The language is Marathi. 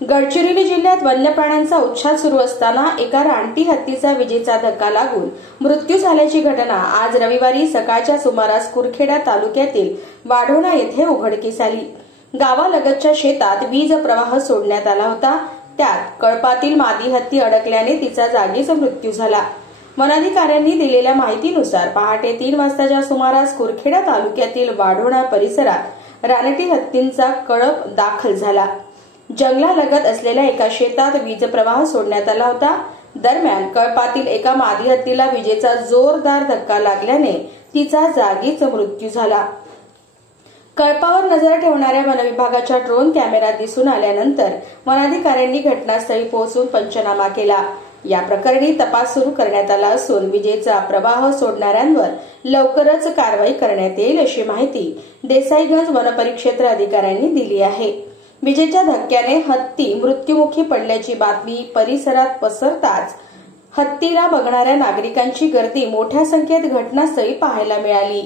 गडचिरोली जिल्ह्यात वन्य प्राण्यांचा उच्छाद सुरू असताना एका रानटी हत्तीचा विजेचा धक्का लागून मृत्यू झाल्याची घटना आज रविवारी सकाळच्या सुमारास कुरखेडा तालुक्यातील वाढोणा येथे उघडकीस आली। गावालगतच्या शेतात वीज प्रवाह सोडण्यात आला होता। त्यात कळपातील मादी हत्ती अडकल्याने तिचा जागीच मृत्यू झाला। वनाधिकाऱ्यांनी दिलेल्या माहितीनुसार पहाटे 3 वाजताच्या सुमारास कुरखेडा तालुक्यातील वाढोणा परिसरात रानटी हत्तींचा कळप दाखल झाला। जंगलालगत असलेल्या एका शेतात वीज प्रवाह सोडण्यात आला होता। दरम्यान कळपातील एका मादी हत्तीला विजेचा जोरदार धक्का लागल्याने तिचा जागीच मृत्यू झाला। कळपावर नजर ठेवणाऱ्या वनविभागाच्या ड्रोन कॅमेऱ्यात दिसून आल्यानंतर वनाधिकाऱ्यांनी घटनास्थळी पोहोचून पंचनामा केला। या प्रकरणी तपास सुरू करण्यात आला असून विजेचा प्रवाह सोडणाऱ्यांवर लवकरच कारवाई करण्यात येईल अशी माहिती देसाईगंज वनपरिक्षेत्र अधिकाऱ्यांनी दिली आहे। विजेच्या धक्क्याने हत्ती मृत्युमुखी पडल्याची बातमी परिसरात पसरताच हत्तीला बघणाऱ्या नागरिकांची गर्दी मोठ्या संख्येत घटनास्थळी पाहायला मिळाली।